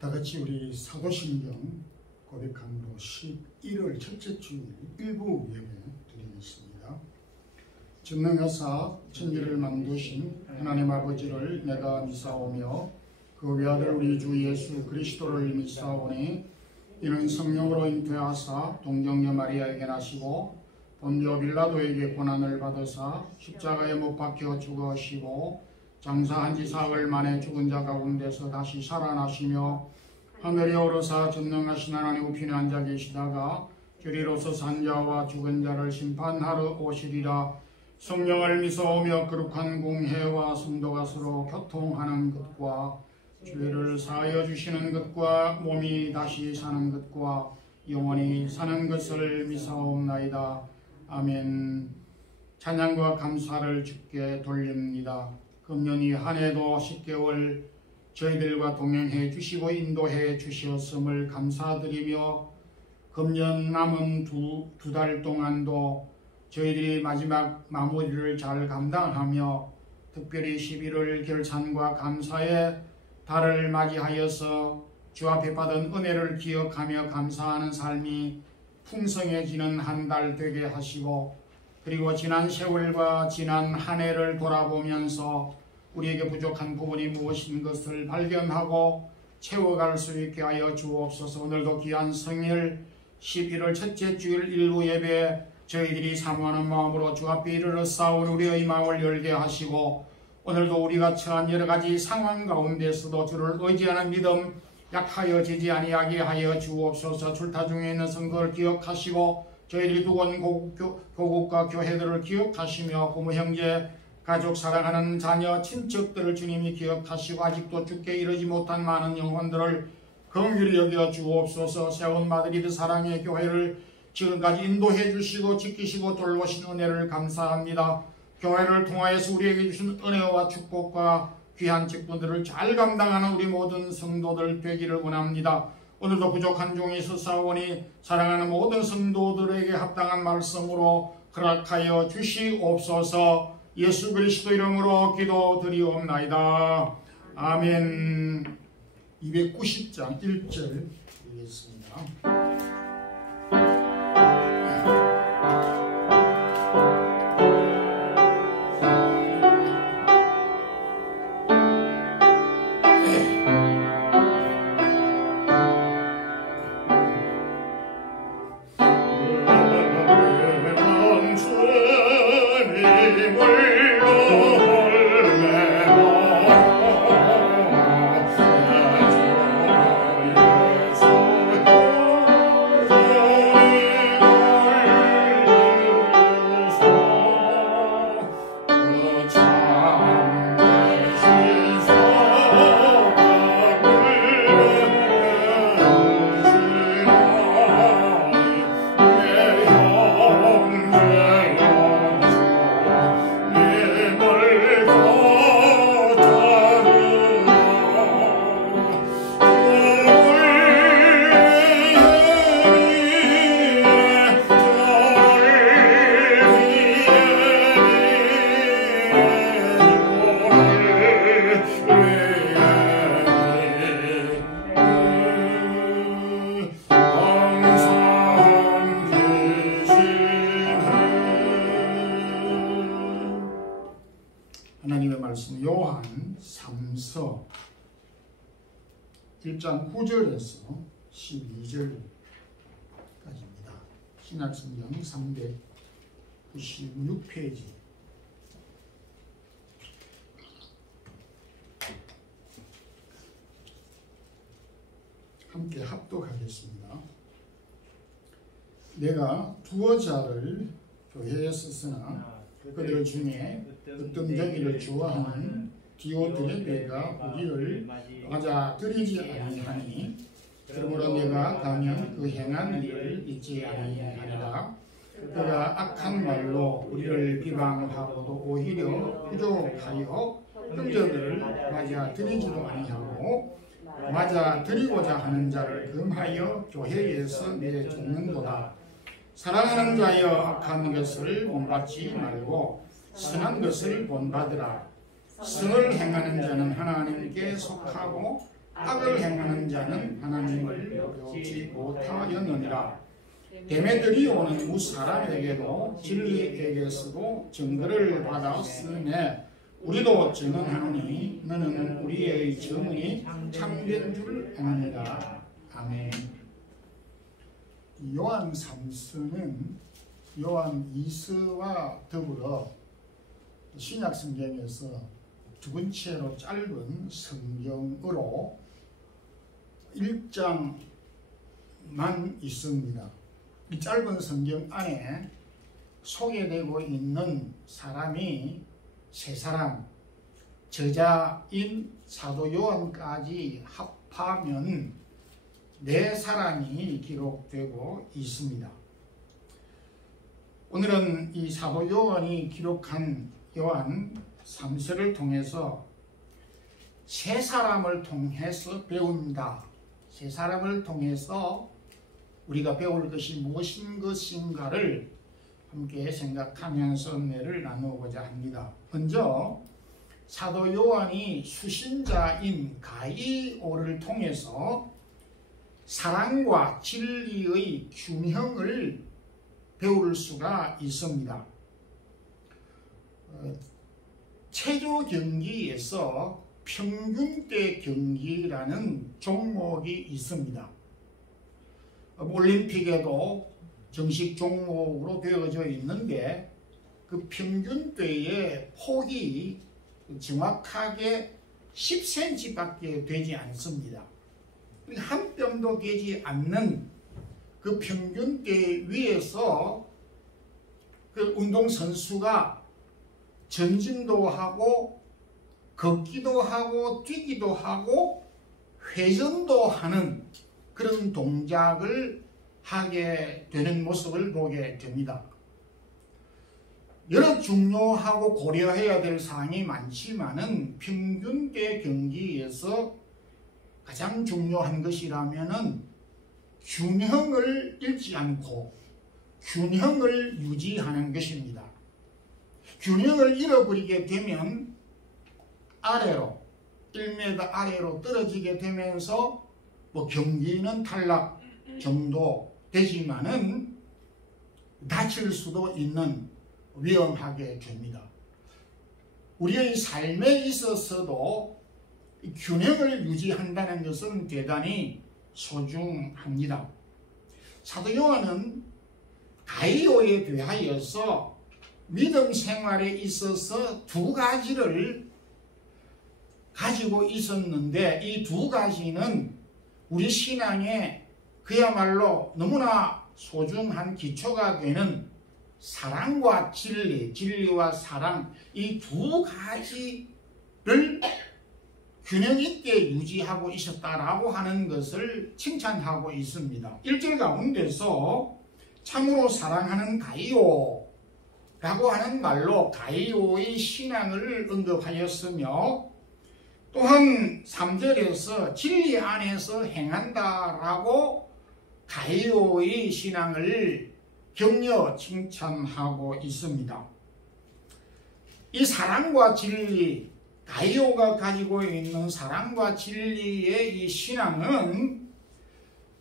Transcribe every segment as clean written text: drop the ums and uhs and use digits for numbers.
다같이 우리 사도신경 고백함으로 11월 첫째 주일 일부 예배 드리겠습니다. 전능하사 천지를 만드신 하나님 아버지를 내가 믿사오며 그 외아들 우리 주 예수 그리스도를 믿사오니 이는 성령으로 잉태하사 동정녀 마리아에게 나시고 본디오 빌라도에게 고난을 받으사 십자가에 못 박혀 죽으시고 장사한 지 사흘 만에 죽은 자 가운데서 다시 살아나시며 하늘에 오르사 전능하신 하나님 우편에 앉아 계시다가 저리로서 산 자와 죽은 자를 심판하러 오시리라. 성령을 믿사오며 거룩한 공회와 성도가 서로 교통하는 것과 죄를 사하여 주시는 것과 몸이 다시 사는 것과 영원히 사는 것을 믿사옵나이다. 아멘. 찬양과 감사를 주께 돌립니다. 금년이 한 해도 10개월 저희들과 동행해 주시고 인도해 주셨음을 감사드리며 금년 남은 두 달 동안도 저희들이 마지막 마무리를 잘 감당하며 특별히 11월 결산과 감사의 달을 맞이하여서 주 앞에 받은 은혜를 기억하며 감사하는 삶이 풍성해지는 한 달 되게 하시고 그리고 지난 세월과 지난 한 해를 돌아보면서 우리에게 부족한 부분이 무엇인 것을 발견하고 채워갈 수 있게 하여 주옵소서. 오늘도 귀한 성일 11월 첫째 주일 일부 예배 저희들이 사모하는 마음으로 주 앞에 이르러 싸울 우리의 마음을 열게 하시고 오늘도 우리가 처한 여러가지 상황 가운데서도 주를 의지하는 믿음 약하여 지지 아니하게 하여 주옵소서. 출타 중에 있는 성도를 기억하시고 저희들이 두건 고국과 교회들을 기억하시며 부모 형제 가족 사랑하는 자녀 친척들을 주님이 기억하시고 아직도 주께 이르지 못한 많은 영혼들을 긍휼히 여겨 주옵소서. 세운 마드리드 사랑의 교회를 지금까지 인도해 주시고 지키시고 돌보신 은혜를 감사합니다. 교회를 통하여서 우리에게 주신 은혜와 축복과 귀한 직분들을 잘 감당하는 우리 모든 성도들 되기를 원합니다. 오늘도 부족한 종이 있사오니 사랑하는 모든 성도들에게 합당한 말씀으로 허락하여 주시옵소서. 예수 그리스도 이름으로 기도드리옵나이다. 아멘. 290장 1절 드리겠습니다. 하나님의 말씀 요한 3서 1장 9절에서 12절까지입니다. 신약성경 396페이지 함께 합독하겠습니다. 내가 두어 자를 교회에 썼으나 그들 중에 으뜸쟁이를 좋아하는 디오드레베가 우리를 맞아들이지 아니하니 그러므로 내가 가면 그 행한 일을 잊지 아니하리라. 그가 악한 말로 우리를 비방하고도 오히려 부족하여 형제들을 맞아들이지도 아니하고 맞아들이고자 하는 자를 금하여 교회에서 내쫓는도다. 사랑하는 자여 악한 것을 본받지 말고 선한 것을 본받으라. 선을 행하는 자는 하나님께 속하고 악을 행하는 자는 하나님을 배우지 못하였느니라. 데메드리오는 무사람에게도 진리에게서도 증거를 받았으며 우리도 증언하노니 너는 우리의 증언이 참된 줄 아느니라. 아멘. 요한 3서는 요한 2서와 더불어 신약 성경에서 두 번째로 짧은 성경으로 1장만 있습니다. 이 짧은 성경 안에 소개되고 있는 사람이 세 사람, 저자인 사도 요한까지 합하면 네 사람이 기록되고 있습니다. 오늘은 이 사도 요한이 기록한 요한 3서를 통해서 세 사람을 통해서 배운다. 세 사람을 통해서 우리가 배울 것이 무엇인 것인가를 함께 생각하면서 은혜를 나누고자 합니다. 먼저 사도 요한이 수신자인 가이오를 통해서 사랑과 진리의 균형을 배울 수가 있습니다. 체조 경기에서 평균대 경기라는 종목이 있습니다. 올림픽에도 정식 종목으로 되어져 있는데 그 평균대의 폭이 정확하게 10cm밖에 되지 않습니다. 한 뼘도 되지 않는 그 평균대 위에서 그 운동선수가 전진도 하고 걷기도 하고 뛰기도 하고 회전도 하는 그런 동작을 하게 되는 모습을 보게 됩니다. 여러 중요하고 고려해야 될 사항이 많지만은 평균대 경기에서 가장 중요한 것이라면은 균형을 잃지 않고 균형을 유지하는 것입니다. 균형을 잃어버리게 되면 아래로 1m 아래로 떨어지게 되면서 뭐 경기는 탈락 정도 되지만은 다칠 수도 있는 위험하게 됩니다. 우리의 삶에 있어서도 균형을 유지한다는 것은 대단히 소중합니다. 사도 요한은 가이오에 대하여서 믿음 생활에 있어서 두 가지를 가지고 있었는데 이 두 가지는 우리 신앙에 그야말로 너무나 소중한 기초가 되는 사랑과 진리, 진리와 사랑 이 두 가지를 균형 있게 유지하고 있었다라고 하는 것을 칭찬하고 있습니다. 1절 가운데서 참으로 사랑하는 가이오라고 하는 말로 가이오의 신앙을 언급하였으며 또한 3절에서 진리 안에서 행한다라고 가이오의 신앙을 격려 칭찬하고 있습니다. 이 사랑과 진리, 가이오가 가지고 있는 사랑과 진리의 이 신앙은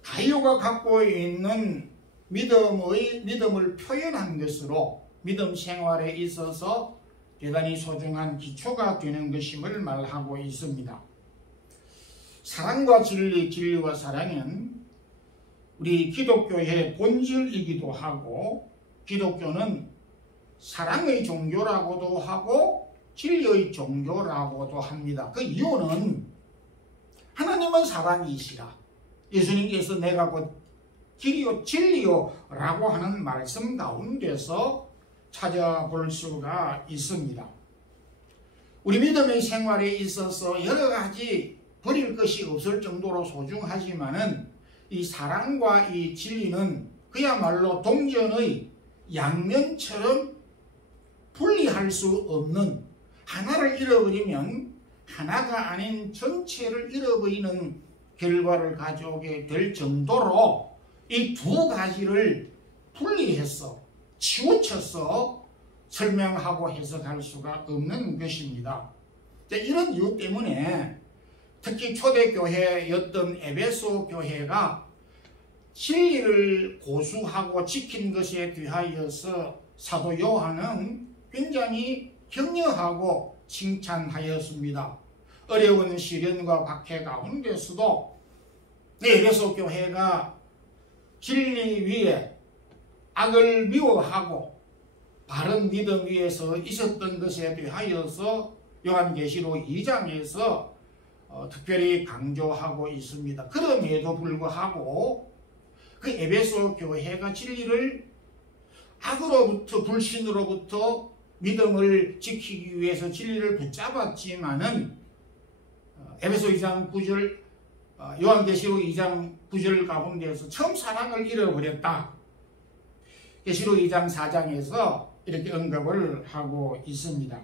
가이오가 갖고 있는 믿음을 표현한 것으로 믿음 생활에 있어서 대단히 소중한 기초가 되는 것임을 말하고 있습니다. 사랑과 진리, 진리와 사랑은 우리 기독교의 본질이기도 하고 기독교는 사랑의 종교라고도 하고 진리의 종교라고도 합니다. 그 이유는 하나님은 사랑이시라. 예수님께서 내가 곧 길이요 진리요 라고 하는 말씀 가운데서 찾아볼 수가 있습니다. 우리 믿음의 생활에 있어서 여러 가지 버릴 것이 없을 정도로 소중하지만은 이 사랑과 이 진리는 그야말로 동전의 양면처럼 분리할 수 없는 하나를 잃어버리면 하나가 아닌 전체를 잃어버리는 결과를 가져오게 될 정도로 이 두 가지를 분리해서 치우쳐서 설명하고 해석할 수가 없는 것입니다. 이런 이유 때문에 특히 초대교회였던 에베소 교회가 진리를 고수하고 지킨 것에 대하여서 사도 요한은 굉장히 격려하고 칭찬하였습니다. 어려운 시련과 박해 가운데서도 에베소 교회가 진리 위에 악을 미워하고 바른 믿음 위에서 있었던 것에 대하여서 요한계시록 2장에서 특별히 강조하고 있습니다. 그럼에도 불구하고 그 에베소 교회가 진리를 악으로부터 불신으로부터 믿음을 지키기 위해서 진리를 붙잡았지만은 에베소 2장 9절 요한계시록 2장 9절 가운데서 처음 사랑을 잃어버렸다. 계시록 2장 4장에서 이렇게 언급을 하고 있습니다.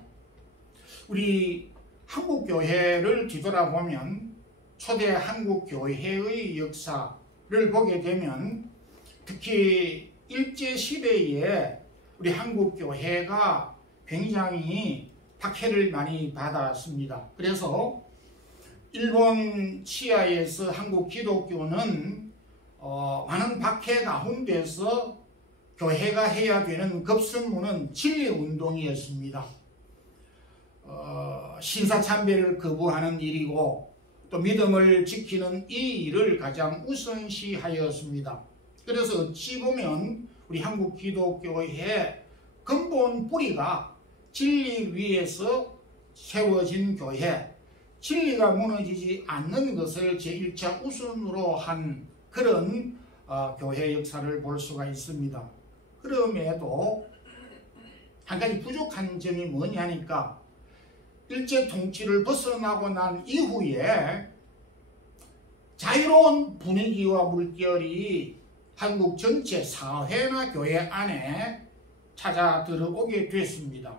우리 한국교회를 뒤돌아보면 초대 한국교회의 역사를 보게 되면 특히 일제시대에 우리 한국교회가 굉장히 박해를 많이 받았습니다. 그래서 일본 치하에서 한국 기독교는 많은 박해 가운데서 교회가 해야 되는 급선무는 진리운동이었습니다. 신사참배를 거부하는 일이고 또 믿음을 지키는 이 일을 가장 우선시하였습니다. 그래서 어찌 보면 우리 한국 기독교의 근본 뿌리가 진리 위에서 세워진 교회, 진리가 무너지지 않는 것을 제1차 우선으로 한 그런 교회 역사를 볼 수가 있습니다. 그럼에도 한 가지 부족한 점이 뭐냐니까 일제 통치를 벗어나고 난 이후에 자유로운 분위기와 물결이 한국 전체 사회나 교회 안에 찾아 들어오게 됐습니다.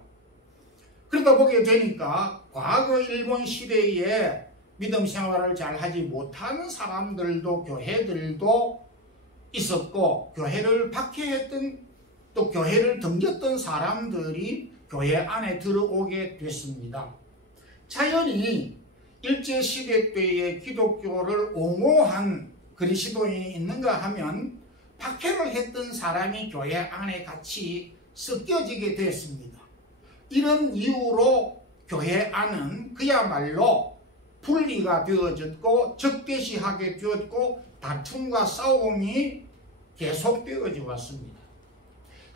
그러다 보게 되니까 과거 일본 시대에 믿음 생활을 잘 하지 못하는 사람들도 교회들도 있었고 교회를 박해했던 또 교회를 등졌던 사람들이 교회 안에 들어오게 됐습니다. 자연히 일제시대 때의 기독교를 옹호한 그리스도인이 있는가 하면 박해를 했던 사람이 교회 안에 같이 섞여지게 됐습니다. 이런 이유로 교회 안은 그야말로 분리가 되어졌고 적대시하게 되었고 다툼과 싸움이 계속되어져 왔습니다.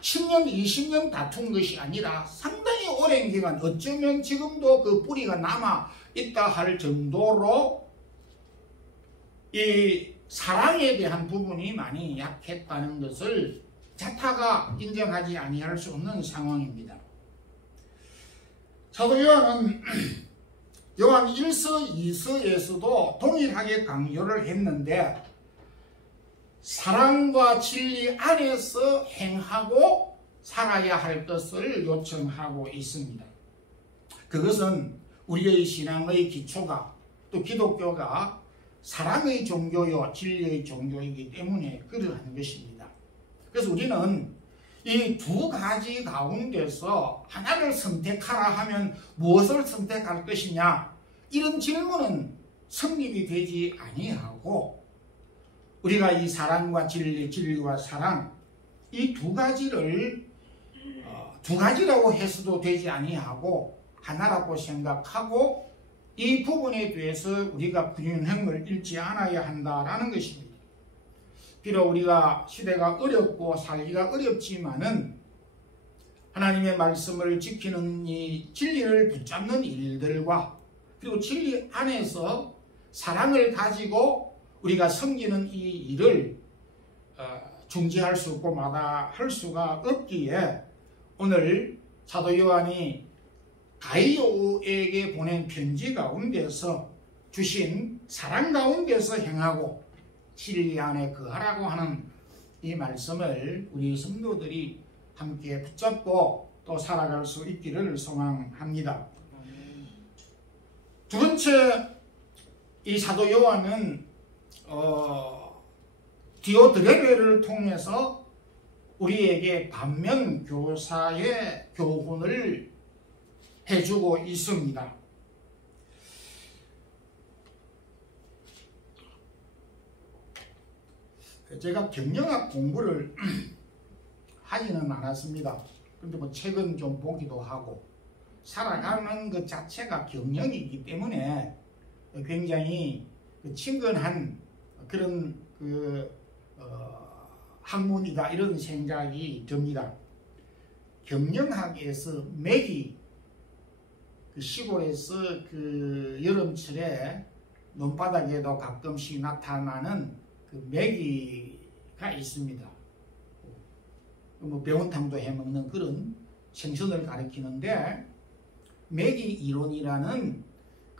10년, 20년 다툰 것이 아니라 상당히 오랜 기간 어쩌면 지금도 그 뿌리가 남아 있다 할 정도로 이 사랑에 대한 부분이 많이 약했다는 것을 자타가 인정하지 아니할 수 없는 상황입니다. 사도 요한은 요한 1서 2서에서도 동일하게 강조를 했는데 사랑과 진리 안에서 행하고 살아야 할 것을 요청하고 있습니다. 그것은 우리의 신앙의 기초가 또 기독교가 사랑의 종교요 진리의 종교이기 때문에 그러한 것입니다. 그래서 우리는 이 두 가지 가운데서 하나를 선택하라 하면 무엇을 선택할 것이냐 이런 질문은 성립이 되지 아니하고 우리가 이 사랑과 진리, 진리와 사랑 이 두 가지를 두 가지라고 해서도 되지 아니하고 하나라고 생각하고 이 부분에 대해서 우리가 균형을 잃지 않아야 한다라는 것입니다. 비록 우리가 시대가 어렵고 살기가 어렵지만은 하나님의 말씀을 지키는 이 진리를 붙잡는 일들과 그리고 진리 안에서 사랑을 가지고 우리가 섬기는 이 일을 중지할 수 없고 마다할 수가 없기에 오늘 사도 요한이 가이오에게 보낸 편지 가운데서 주신 사랑 가운데서 행하고 진리 안에 거하라고 하는 이 말씀을 우리 성도들이 함께 붙잡고 또 살아갈 수 있기를 소망합니다. 두 번째, 이 사도 요한은 디오드레베를 통해서 우리에게 반면 교사의 교훈을 해주고 있습니다. 제가 경영학 공부를 하지는 않았습니다. 근데 뭐 책은 좀 보기도 하고 살아가는 것 자체가 경영이기 때문에 굉장히 친근한 그런 학문이다 이런 생각이 듭니다. 경영학에서 맥이 시골에서 여름철에 논바닥에도 가끔씩 나타나는 메기가 있습니다. 뭐 매운탕도 해먹는 그런 생선을 가리키는데 메기 이론이라는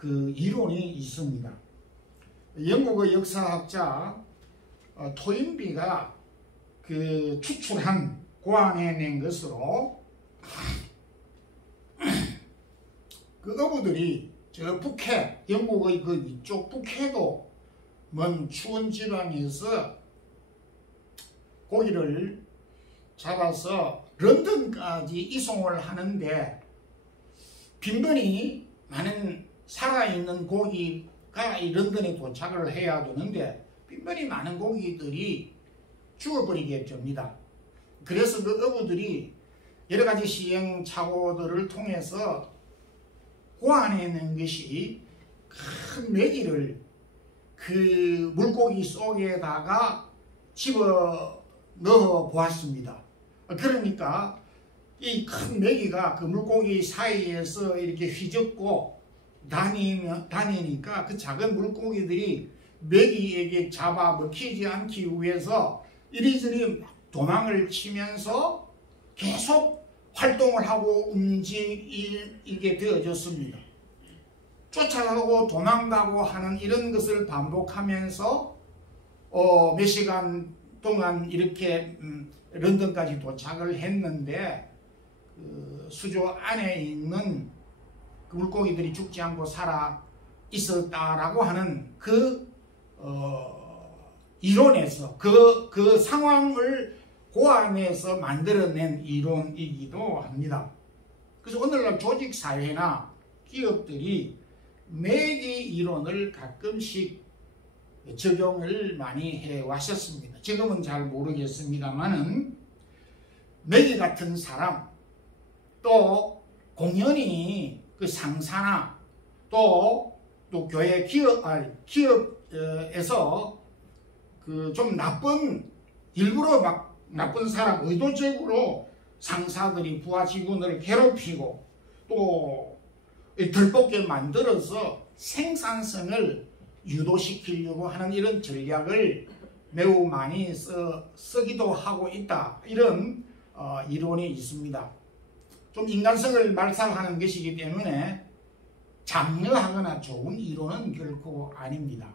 이론이 있습니다. 영국의 역사학자 토인비가 추출한 고안해낸 것으로 어부들이 저 북해, 영국의 위쪽 북해도 먼 추운 지방에서 고기를 잡아서 런던까지 이송을 하는데 빈번히 많은 살아있는 고기가 이 런던에 도착을 해야 되는데 빈번히 많은 고기들이 죽어버리게 됩니다. 그래서 어부들이 여러 가지 시행착오들을 통해서 고안해낸 것이 큰 메기를 물고기 속에다가 집어 넣어 보았습니다. 그러니까 이 큰 메기가 물고기 사이에서 이렇게 휘젓고 다니니까 작은 물고기들이 메기에게 잡아먹히지 않기 위해서 이리저리 도망을 치면서 계속 활동을 하고 움직이게 되어졌습니다. 쫓아가고 도망가고 하는 이런 것을 반복하면서 몇 시간 동안 이렇게 런던까지 도착을 했는데 수조 안에 있는 물고기들이 죽지 않고 살아 있었다라고 하는 이론에서 그 상황을 고안해서 만들어낸 이론이기도 합니다. 그래서 오늘날 조직사회나 기업들이 매기 이론을 가끔씩 적용을 많이 해왔었습니다. 지금은 잘 모르겠습니다만은 매기 같은 사람 또 공연히 상사나 또 교회 기업에서 좀 일부러 나쁜 사람 의도적으로 상사들이 부하 직원을 괴롭히고 또 들볶게 만들어서 생산성을 유도시키려고 하는 이런 전략을 매우 많이 쓰기도 하고 있다. 이런 이론이 있습니다. 좀 인간성을 말살하는 것이기 때문에 장려하거나 좋은 이론은 결코 아닙니다.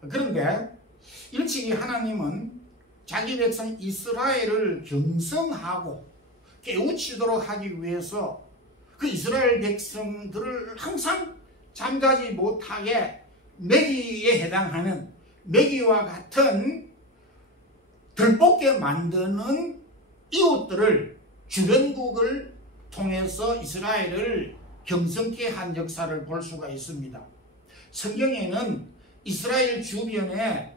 그런데 일찍이 하나님은 자기 백성 이스라엘을 경성하고 깨우치도록 하기 위해서 이스라엘 백성들을 항상 잠자지 못하게 메기에 해당하는 메기와 같은 들볶게 만드는 이웃들을 주변국을 통해서 이스라엘을 경성케 한 역사를 볼 수가 있습니다. 성경에는 이스라엘 주변에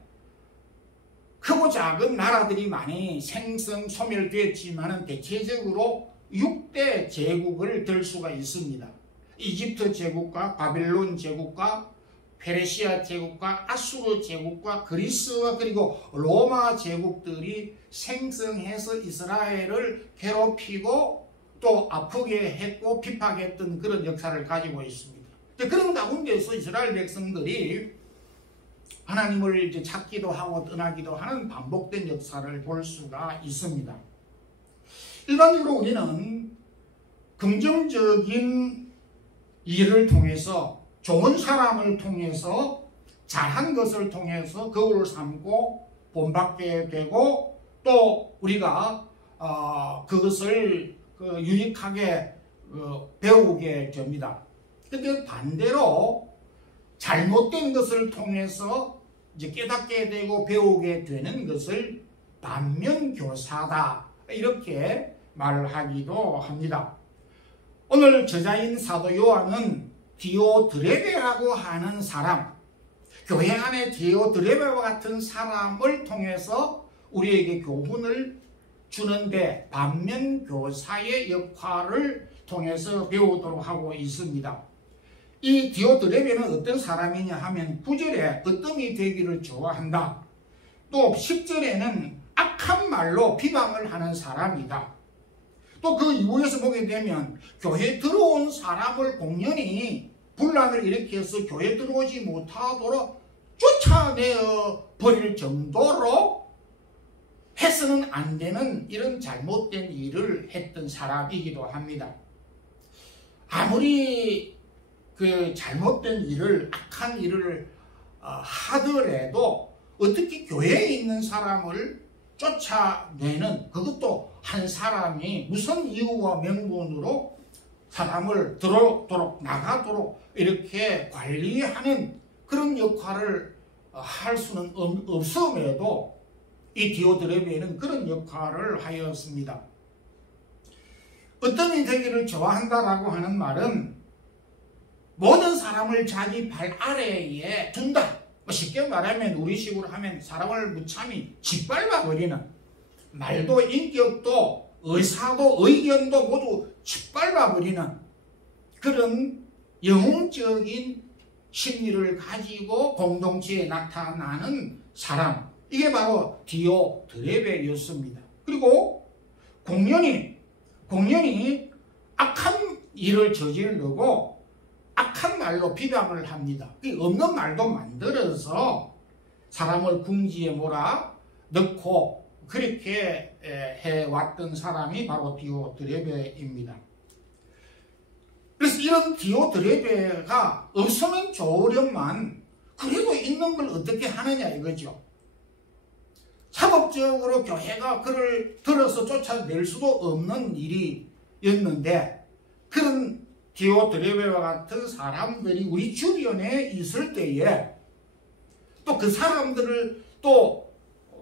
크고 작은 나라들이 많이 소멸되었지만 대체적으로 6대 제국을 들 수가 있습니다. 이집트 제국과 바벨론 제국과 페르시아 제국과 아수르 제국과 그리스와 그리고 로마 제국들이 생성해서 이스라엘을 괴롭히고 또 아프게 했고 핍박했던 그런 역사를 가지고 있습니다. 그런 가운데서 이스라엘 백성들이 하나님을 이제 찾기도 하고 떠나기도 하는 반복된 역사를 볼 수가 있습니다. 일반적으로 우리는 긍정적인 일을 통해서 좋은 사람을 통해서 잘한 것을 통해서 거울을 삼고 본받게 되고 또 우리가 그것을 유익하게 배우게 됩니다. 근데 반대로 잘못된 것을 통해서 이제 깨닫게 되고 배우게 되는 것을 반면교사다 이렇게 말을 하기도 합니다. 오늘 저자인 사도 요한은 디오드레베라고 하는 사람, 교회 안에 디오드레베와 같은 사람을 통해서 우리에게 교훈을 주는데 반면교사의 역할을 통해서 배우도록 하고 있습니다. 이 디오드레베는 어떤 사람이냐 하면 9절에 으뜸이 되기를 좋아한다. 또 10절에는 악한 말로 비방을 하는 사람이다. 또 그 이후에서 보게 되면 교회에 들어온 사람을 공연히 분란을 일으켜서 교회에 들어오지 못하도록 쫓아내어 버릴 정도로 해서는 안 되는 이런 잘못된 일을 했던 사람이기도 합니다. 아무리 그 잘못된 일을, 악한 일을 하더라도 어떻게 교회에 있는 사람을 쫓아내는, 그것도 한 사람이 무슨 이유와 명분으로 사람을 들어오도록 나가도록 이렇게 관리하는 그런 역할을 할 수는 없음에도 이 디오드레베는 그런 역할을 하였습니다. 으뜸이 되기를 좋아한다라고 하는 말은 모든 사람을 자기 발 아래에 둔다. 쉽게 말하면 우리식으로 하면 사람을 무참히 짓밟아버리는, 말도 인격도 의사도 의견도 모두 짓밟아버리는 그런 영웅적인 심리를 가지고 공동체에 나타나는 사람, 이게 바로 디오드레베였습니다. 그리고 공연히 악한 일을 저지르고 악한 말로 비방을 합니다. 없는 말도 만들어서 사람을 궁지에 몰아 넣고 그렇게 해왔던 사람이 바로 디오드레베입니다. 그래서 이런 디오드레베가 없으면 좋으련만 그래도 있는 걸 어떻게 하느냐 이거죠. 사법적으로 교회가 그를 들어서 쫓아낼 수도 없는 일이었는데, 그런 디오드레베와 같은 사람들이 우리 주변에 있을 때에 또 그 사람들을, 또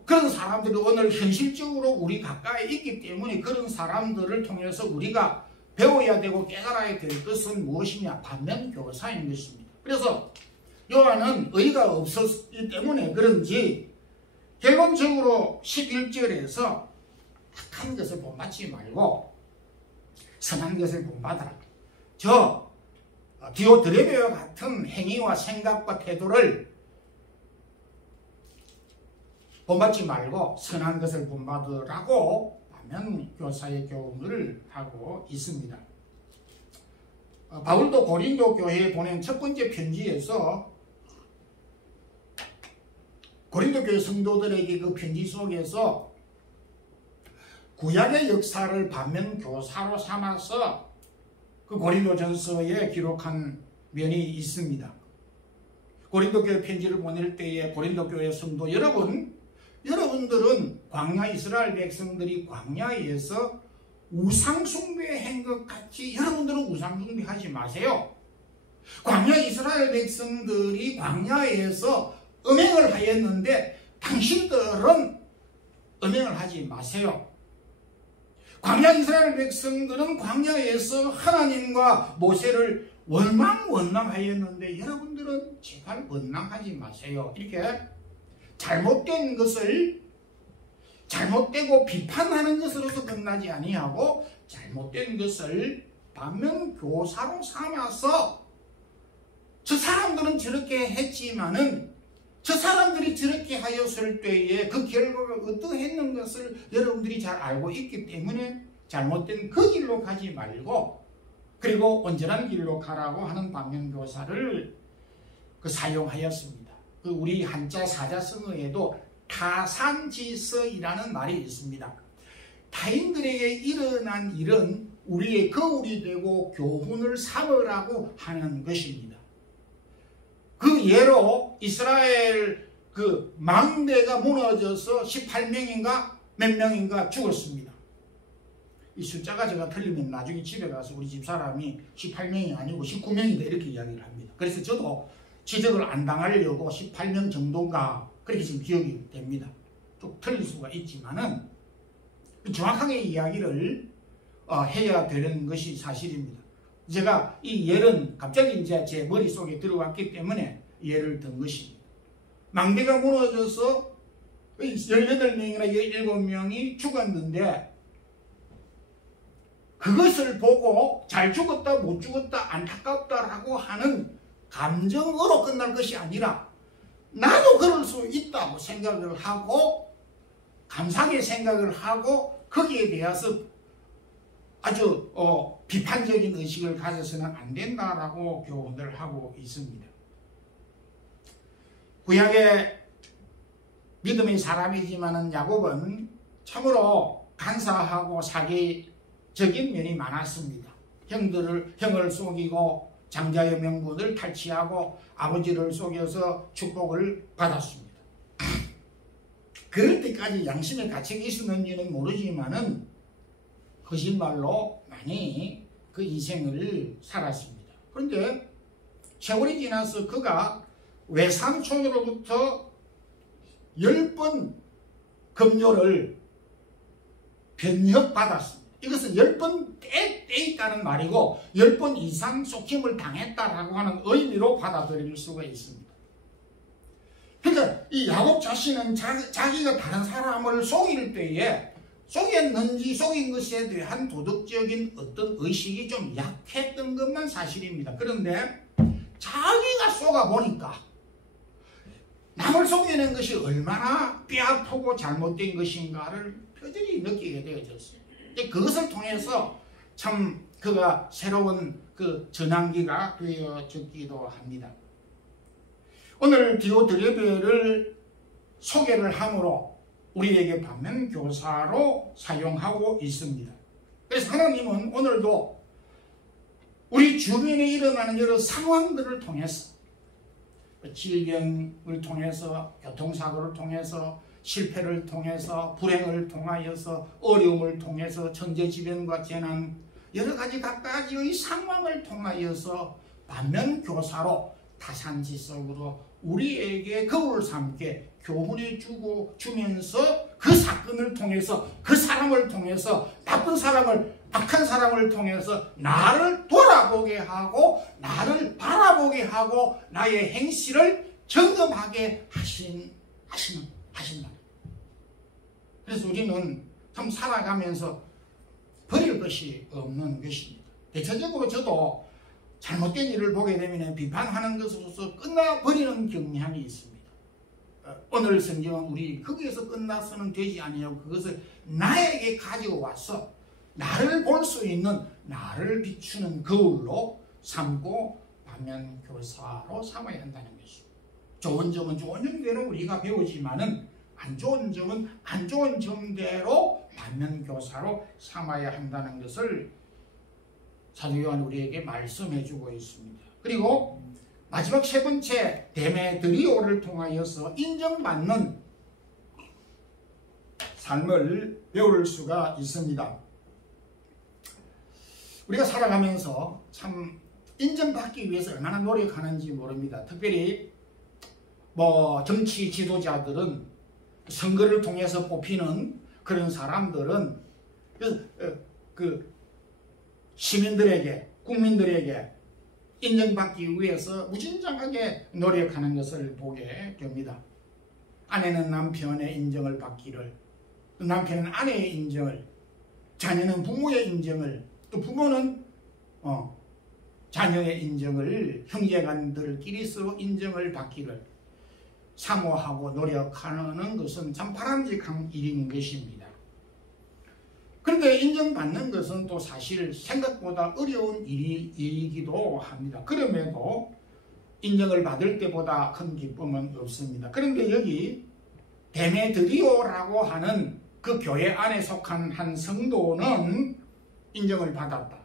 그런 사람들이 오늘 현실적으로 우리 가까이 있기 때문에 그런 사람들을 통해서 우리가 배워야 되고 깨달아야 될 것은 무엇이냐? 반면교사인 것입니다. 그래서 요한은 의가 없었기 때문에 그런지 결론적으로 11절에서 악한 것을 본받지 말고 선한 것을 본받아라. 저 디오드레베와 같은 행위와 생각과 태도를 본받지 말고 선한 것을 본받으라고 반면교사의 교훈을 하고 있습니다. 바울도 고린도 교회에 보낸 첫 번째 편지에서 고린도 교회 성도들에게 그 편지 속에서 구약의 역사를 반면교사로 삼아서 그 고린도전서에 기록한 면이 있습니다. 고린도 교회 편지를 보낼 때에 고린도 교회 성도 여러분들은 광야 이스라엘 백성들이 광야에서 우상숭배한 것 같이 여러분들은 우상숭배하지 마세요. 광야 이스라엘 백성들이 광야에서 음행을 하였는데 당신들은 음행을 하지 마세요. 광야 이스라엘 백성들은 광야에서 하나님과 모세를 원망하였는데 여러분들은 제발 원망하지 마세요. 이렇게 잘못된 것을 잘못되고 비판하는 것으로서 끝나지 아니하고 잘못된 것을 반면교사로 삼아서 저 사람들은 저렇게 했지만은 저 사람들이 저렇게 하였을 때에 그 결과가 어떠했는 것을 여러분들이 잘 알고 있기 때문에 잘못된 그 길로 가지 말고 그리고 온전한 길로 가라고 하는 반면교사를 사용하였습니다. 우리 한자 사자성어에도 타산지서이라는 말이 있습니다. 타인들에게 일어난 일은 우리의 거울이 되고 교훈을 삼으라고 하는 것입니다. 그 예로 이스라엘 그 망대가 무너져서 18명인가 몇 명인가 죽었습니다. 이 숫자가 제가 틀리면 나중에 집에 가서 우리 집사람이 18명이 아니고 19명이다 이렇게 이야기를 합니다. 그래서 저도 지적을 안 당하려고 18명 정도인가 그렇게 지금 기억이 됩니다. 좀 틀릴 수가 있지만은 정확하게 이야기를 해야 되는 것이 사실입니다. 제가 이 예는 갑자기 이제 제 머릿속에 들어왔기 때문에 예를 든 것입니다. 망대가 무너져서 18명이나 17명이 죽었는데 그것을 보고 잘 죽었다 못 죽었다 안타깝다라고 하는 감정으로 끝날 것이 아니라 나도 그럴 수 있다고 생각을 하고 감사하게 생각을 하고 거기에 대해서 아주 비판적인 의식을 가져서는 안 된다라고 교훈을 하고 있습니다. 구약의 믿음의 사람이지만은 야곱은 참으로 간사하고 사기적인 면이 많았습니다. 형을 속이고 장자의 명분을 탈취하고 아버지를 속여서 축복을 받았습니다. 그럴 때까지 양심의 가책이 있었는지는 모르지만은 거짓말로 많이 그 인생을 살았습니다. 그런데 세월이 지나서 그가 외삼촌으로부터 10번 급료를 변협받았습니다. 이것은 10번 떼있다는 말이고 10번 이상 속임을 당했다라고 하는 의미로 받아들일 수가 있습니다. 그러니까 이 야곱 자신은 자기가 다른 사람을 속일 때에 속였는지 속인 것에 대한 도덕적인 어떤 의식이 좀 약했던 것만 사실입니다. 그런데 자기가 속아보니까 남을 속이는 것이 얼마나 뼈아프고 잘못된 것인가를 표절히 느끼게 되어졌어요. 그것을 통해서 참 그가 새로운 그 전환기가 되어졌기도 합니다. 오늘 디오드레베를 소개를 함으로 우리에게 반면교사로 사용하고 있습니다. 그래서 하나님은 오늘도 우리 주변에 일어나는 여러 상황들을 통해서 질병을 통해서 교통사고를 통해서 실패를 통해서 불행을 통하여서 어려움을 통해서 천재지변과 재난 여러 가지 각가지의 상황을 통하여서 반면교사로 타산지석으로 우리에게 거울을 삼게 교훈해 주면서 그 사건을 통해서 그 사람을 통해서 나쁜 사람을 악한 사람을 통해서 나를 돌아보게 하고 나를 바라보게 하고 나의 행실을 점검하게 하신다. 그래서 우리는 참 살아가면서 버릴 것이 없는 것입니다. 대체적으로 저도 잘못된 일을 보게 되면 비판하는 것으로서 끝나버리는 경향이 있습니다. 오늘 성경은 우리 거기에서 끝나서는 되지 아니하고 그것을 나에게 가지고 와서 나를 볼 수 있는 나를 비추는 거울로 삼고 반면교사로 삼아야 한다는 것입니다. 좋은 점은 좋은 점대로 우리가 배우지만은 안 좋은 점은 안 좋은 점대로 반면교사로 삼아야 한다는 것을 사도 요한이 우리에게 말씀해 주고 있습니다. 그리고 마지막 세 번째 데메드리오를 통하여서 인정받는 삶을 배울 수가 있습니다. 우리가 살아가면서 참 인정받기 위해서 얼마나 노력하는지 모릅니다. 특별히 정치 지도자들은 선거를 통해서 뽑히는 그런 사람들은 그 시민들에게 국민들에게 인정받기 위해서 무진장하게 노력하는 것을 보게 됩니다. 아내는 남편의 인정을 받기를, 남편은 아내의 인정을, 자녀는 부모의 인정을, 또 부모는 자녀의 인정을, 형제간들끼리 서로 인정을 받기를 사모하고 노력하는 것은 참 바람직한 일인 것입니다. 그런데 인정받는 것은 또 사실 생각보다 어려운 일이기도 합니다. 그럼에도 인정을 받을 때보다 큰 기쁨은 없습니다. 그런데 여기 데메드리오라고 하는 그 교회 안에 속한 한 성도는 인정을 받았다.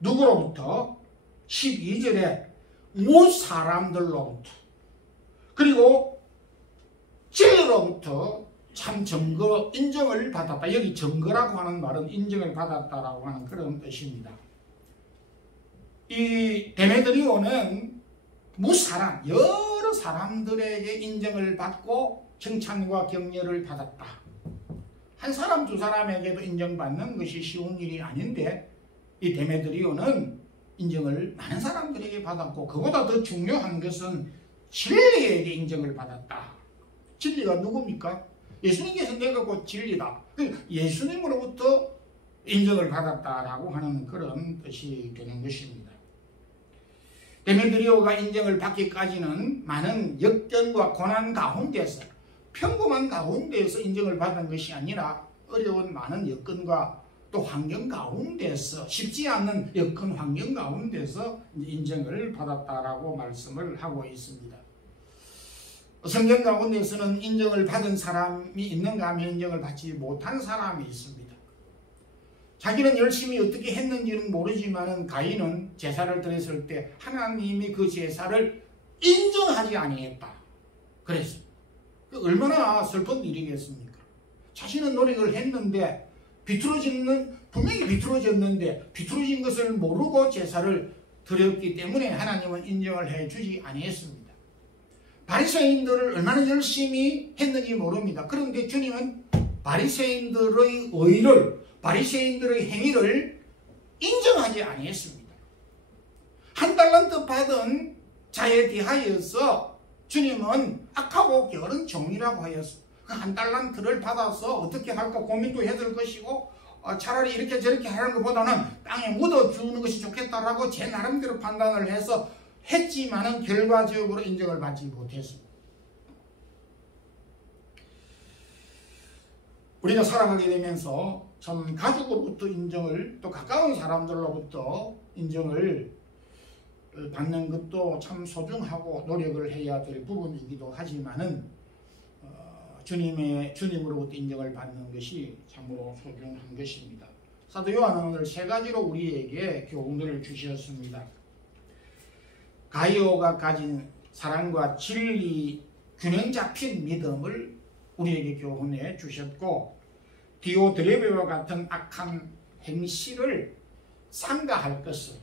누구로부터? 12절에 못 사람들로부터, 그리고 진로로부터 참 인정을 받았다. 여기 증거라고 하는 말은 인정을 받았다라고 하는 그런 뜻입니다. 이 데메드리오는 무사람, 여러 사람들에게 인정을 받고 칭찬과 격려를 받았다. 한 사람 두 사람에게도 인정받는 것이 쉬운 일이 아닌데 이 데메드리오는 인정을 많은 사람들에게 받았고 그보다 더 중요한 것은 진리에게 인정을 받았다. 진리가 누굽니까? 예수님께서 내가 곧 진리다. 예수님으로부터 인정을 받았다라고 하는 그런 뜻이 되는 것입니다. 데메드리오가 인정을 받기까지는 많은 역경과 고난 가운데서, 평범한 가운데서 인정을 받은 것이 아니라 어려운 많은 여건과 또 환경 가운데서, 쉽지 않은 여건 환경 가운데서 인정을 받았다라고 말씀을 하고 있습니다. 성경 가운데서는 인정을 받은 사람이 있는가 하면 인정을 받지 못한 사람이 있습니다. 자기는 열심히 어떻게 했는지는 모르지만 가인은 제사를 드렸을 때 하나님이 그 제사를 인정하지 아니했다. 그랬습니다. 얼마나 슬픈 일이겠습니까? 자신은 노력을 했는데 분명히 비틀어졌는데 비틀어진 것을 모르고 제사를 드렸기 때문에 하나님은 인정을 해주지 아니했습니다. 바리새인들을 얼마나 열심히 했는지 모릅니다. 그런데 주님은 바리새인들의 의를, 바리새인들의 행위를 인정하지 아니했습니다. 한 달란트 받은 자에 대하여서 주님은 악하고 게으른 종이라고 하였어. 그 한 달란트를 받아서 어떻게 할까 고민도 해야 될 것이고, 차라리 이렇게 저렇게 하는 것보다는 땅에 묻어주는 것이 좋겠다라고 제 나름대로 판단을 해서 했지만은 결과적으로 인정을 받지 못했습니다. 우리가 살아가게 되면서 참 가족으로부터 인정을, 또 가까운 사람들로부터 인정을 받는 것도 참 소중하고 노력을 해야 될 부분이기도 하지만은 주님으로부터 인정을 받는 것이 참으로 소중한 것입니다. 사도 요한은 오늘 세 가지로 우리에게 교훈을 주셨습니다. 가이오가 가진 사랑과 진리, 균형 잡힌 믿음을 우리에게 교훈해 주셨고, 디오드레베와 같은 악한 행실을 삼가할 것을,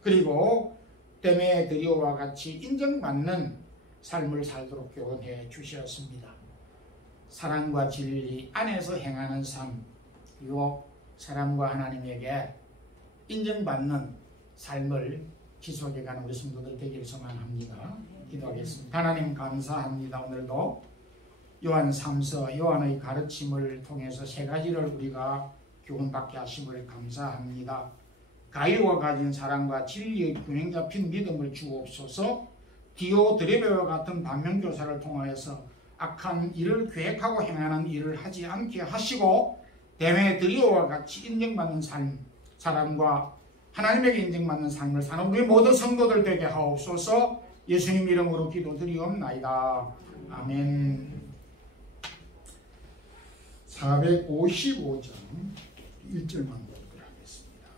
그리고 데메드리오와 같이 인정받는 삶을 살도록 교훈해 주셨습니다. 사랑과 진리 안에서 행하는 삶, 그리고 사람과 하나님에게 인정받는 삶을 지속해가는 우리 성도들 되기를 소망합니다. 기도하겠습니다. 하나님 감사합니다. 오늘도 요한 3서 요한의 가르침을 통해서 세 가지를 우리가 교훈받게 하심을 감사합니다. 가이오가 가진 사랑과 진리의 균형 잡힌 믿음을 주옵소서. 디오드레베와 같은 반면교사를 통하여서 악한 일을 계획하고 행하는 일을 하지 않게 하시고, 데메드리오와 같이 인정받는 삶, 사람과 하나님에게 인정받는 삶을 사는 우리 모든 성도들 되게 하옵소서. 예수님 이름으로 기도드리옵나이다. 아멘. 455장 1절만 보도록 하겠습니다.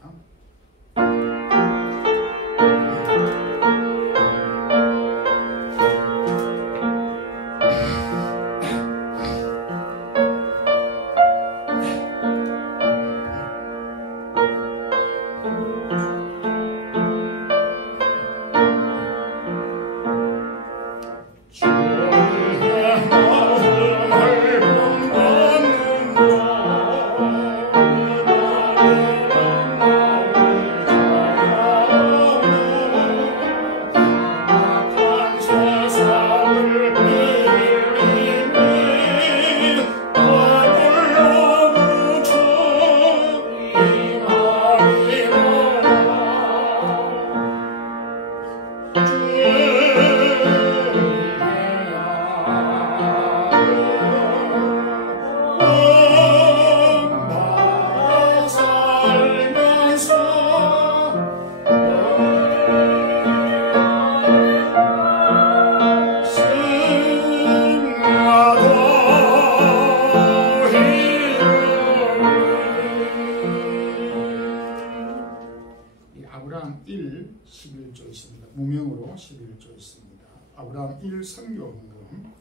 아브라함 1, 11조 있습니다. 무명으로 11조 있습니다. 아브라함 1 선교헌금,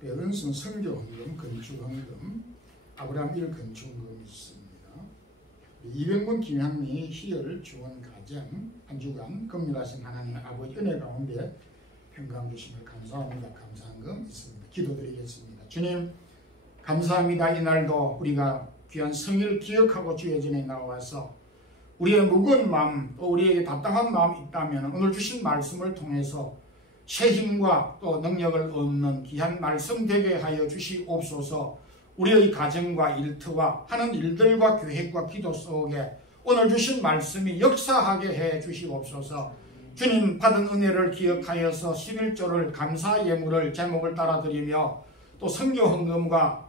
베른슨 선교헌금, 건축헌금, 아브라함 1 건축헌금이 있습니다. 200문 김향미 희열 주원 가정 한 주간 긍휼하신 하나님의 아버지 은혜 가운데 평강 주심을 감사합니다. 감사한금 있습니다. 기도드리겠습니다. 주님 감사합니다. 이날도 우리가 귀한 성일을 기억하고 주의 전에 나와서 우리의 무거운 마음, 또 우리에게 답답한 마음이 있다면 오늘 주신 말씀을 통해서 새 힘과 또 능력을 얻는 귀한 말씀 되게 하여 주시옵소서. 우리의 가정과 일터와 하는 일들과 계획과 기도 속에 오늘 주신 말씀이 역사하게 해 주시옵소서. 주님 받은 은혜를 기억하여서 11조를 감사 예물을 제목을 따라 드리며 또 선교 헌금과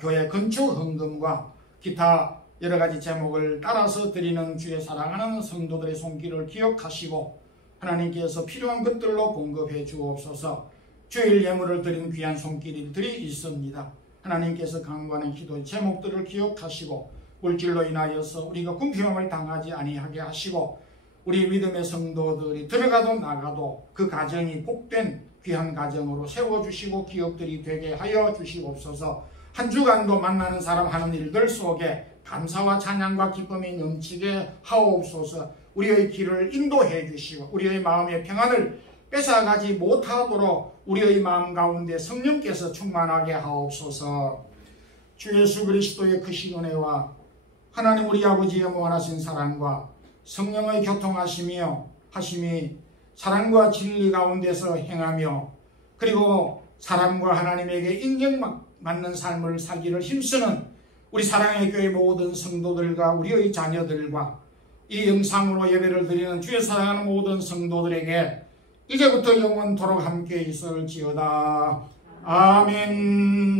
교회 건축 헌금과 기타 여러 가지 제목을 따라서 드리는 주의 사랑하는 성도들의 손길을 기억하시고 하나님께서 필요한 것들로 공급해 주옵소서. 주일 예물을 드린 귀한 손길들이 있습니다. 하나님께서 강구하는 기도의 제목들을 기억하시고 물질로 인하여서 우리가 궁핍함을 당하지 아니하게 하시고 우리 믿음의 성도들이 들어가도 나가도 그 가정이 복된 귀한 가정으로 세워주시고 기업들이 되게 하여 주시옵소서. 한 주간도 만나는 사람 하는 일들 속에 감사와 찬양과 기쁨이 넘치게 하옵소서. 우리의 길을 인도해 주시고 우리의 마음의 평안을 뺏어가지 못하도록 우리의 마음 가운데 성령께서 충만하게 하옵소서. 주 예수 그리스도의 크신 은혜와 하나님 우리 아버지의 무한하신 사랑과 성령의 교통하심이 사랑과 진리 가운데서 행하며 그리고 사람과 하나님에게 인정받는 삶을 살기를 힘쓰는 우리 사랑의 교회 모든 성도들과 우리의 자녀들과 이 영상으로 예배를 드리는 주의 사랑하는 모든 성도들에게 이제부터 영원토록 함께 있을지어다. 아멘.